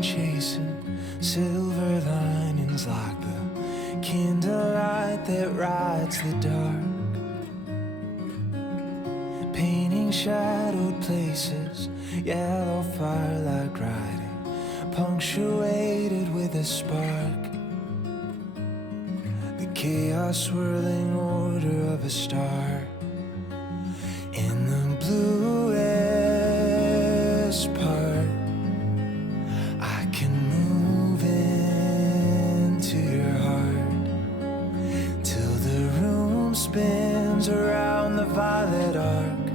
been chasing silver linings like the candlelight that rides the dark, painting shadowed places, yellow firelight writing, punctuated with a spark, the chaos swirling order of a star. In the bluest part, I can move into your heart till the room spins around the violet arc,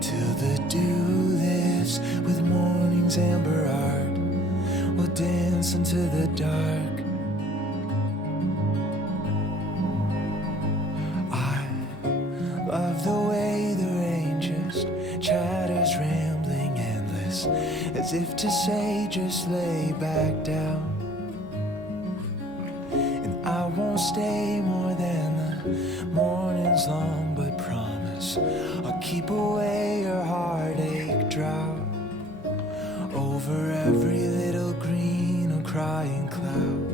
till the dew lifts with morning's amber art. We'll dance into the dark. Love the way the rain just chatters, rambling endless, as if to say just lay back down. And I won't stay more than the morning's long, but promise I'll keep away your heartache drought. Over every little green or crying cloud,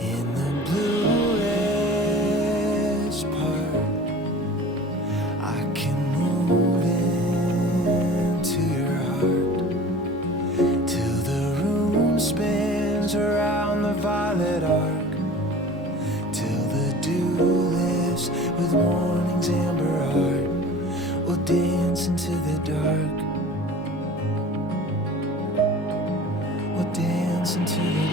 in the bluest part, I can move into your heart till the room spins around the violet arc, till the dew lifts with morning's amber heart. We'll dance into the dark. We'll dance into the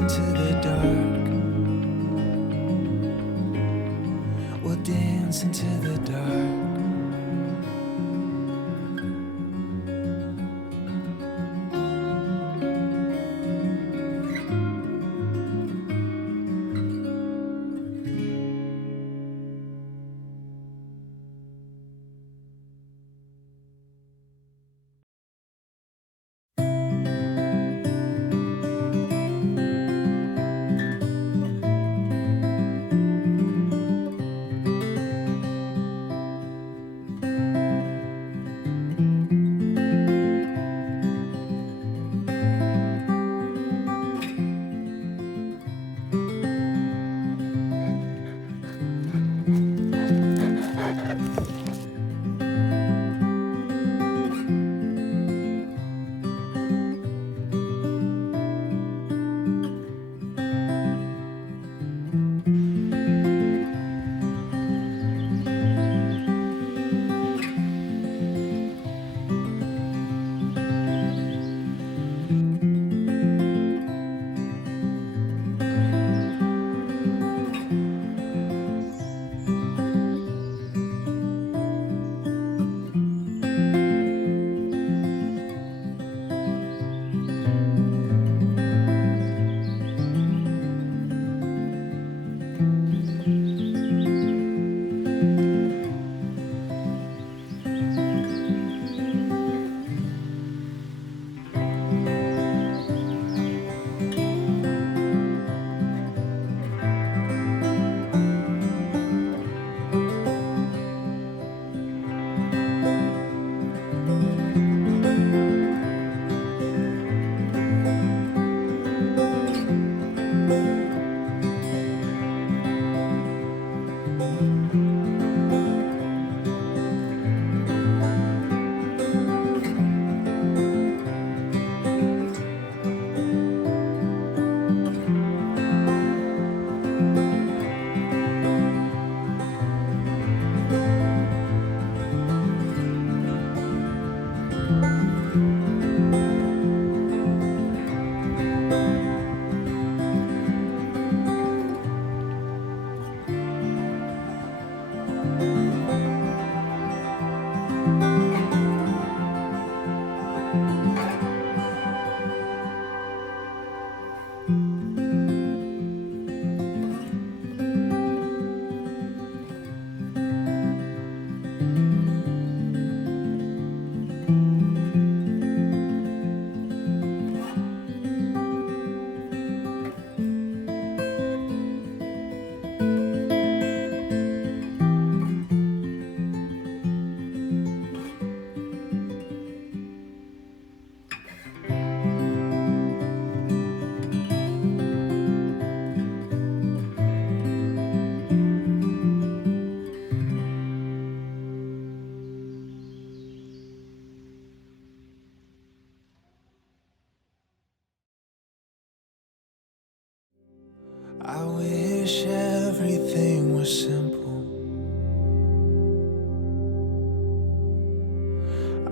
into the dark. We'll dance into the dark.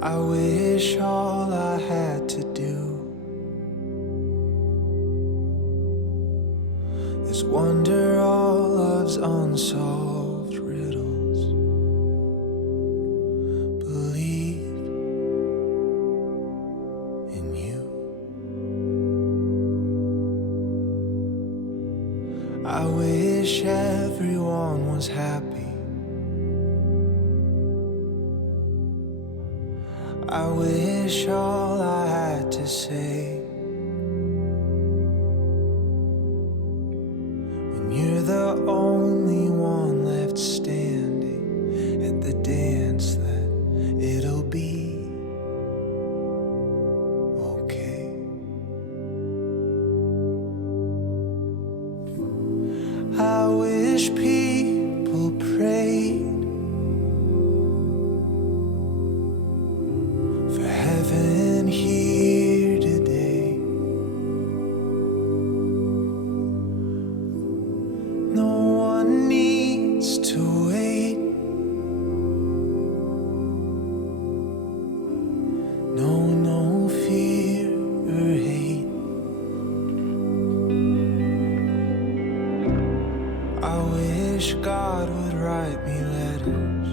I wish all I had to do is wonder all love's unsolved riddles. Believe in you. I wish everyone was happy. I wish all I had to say, when you're the only one left standing at the dance, that it'll be okay. I wish people prayed for heaven here today. No one needs to wait. No fear or hate. I wish God would write me letters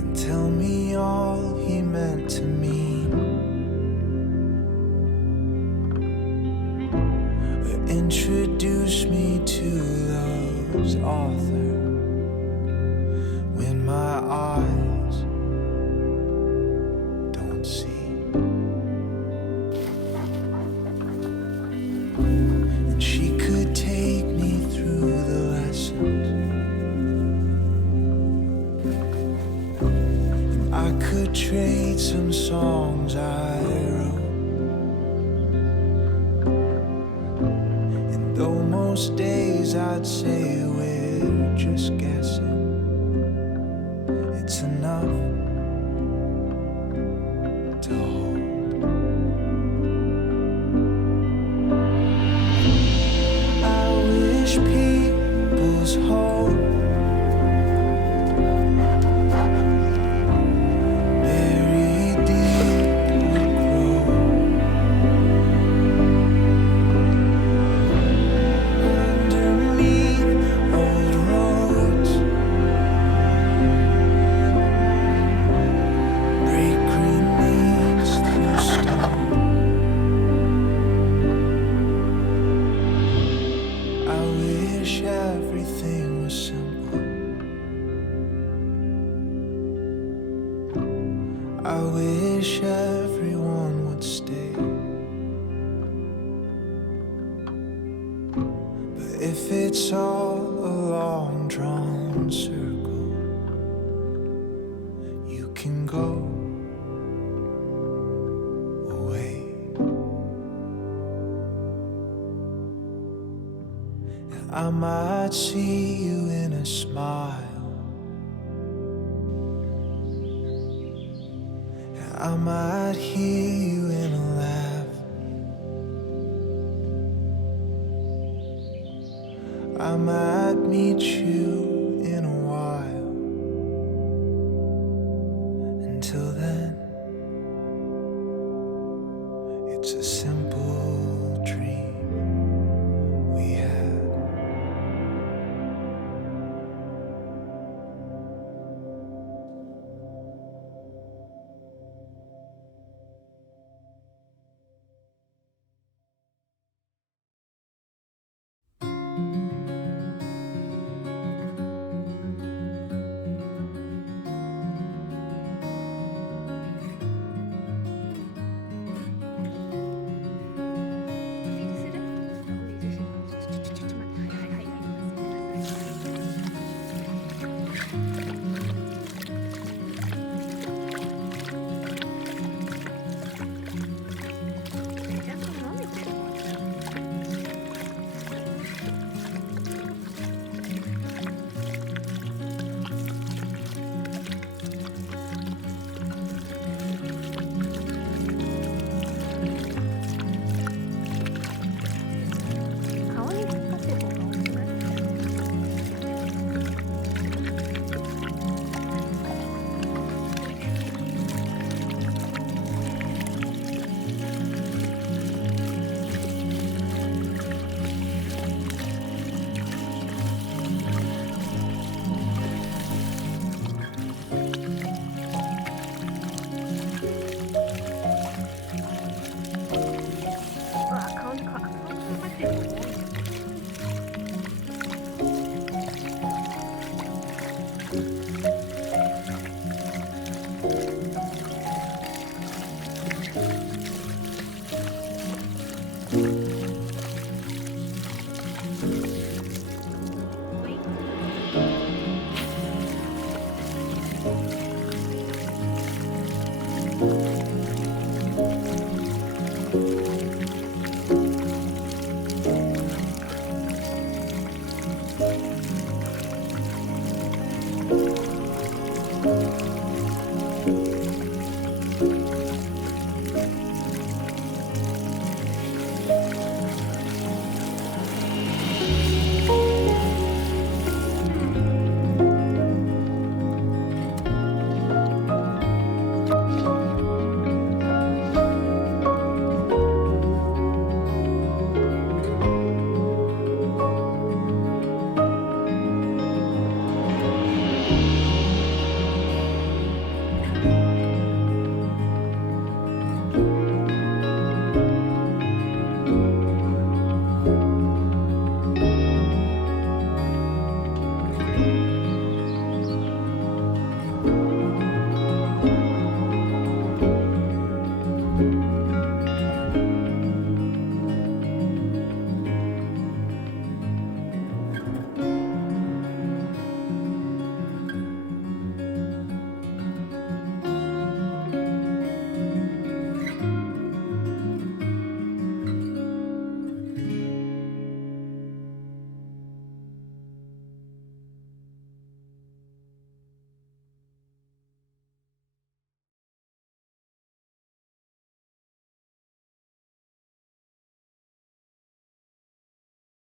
and tell me all he meant to mean, or introduce me to love's author when my eyes don't see. And she could take me through the lessons, and I could trade some songs I wrote. And though most days I'd say we're just guessing, it's enough to hold. I wish people's hope buried deep would grow underneath old roads, break green leaves through stone. I wish everything was simple. I wish everyone would stay. But if it's all a long drawn circle, you can go away. And I might see you in a smile, and I might hear you in a laugh. I might meet you in a while. Until then, it's a simple dream we had.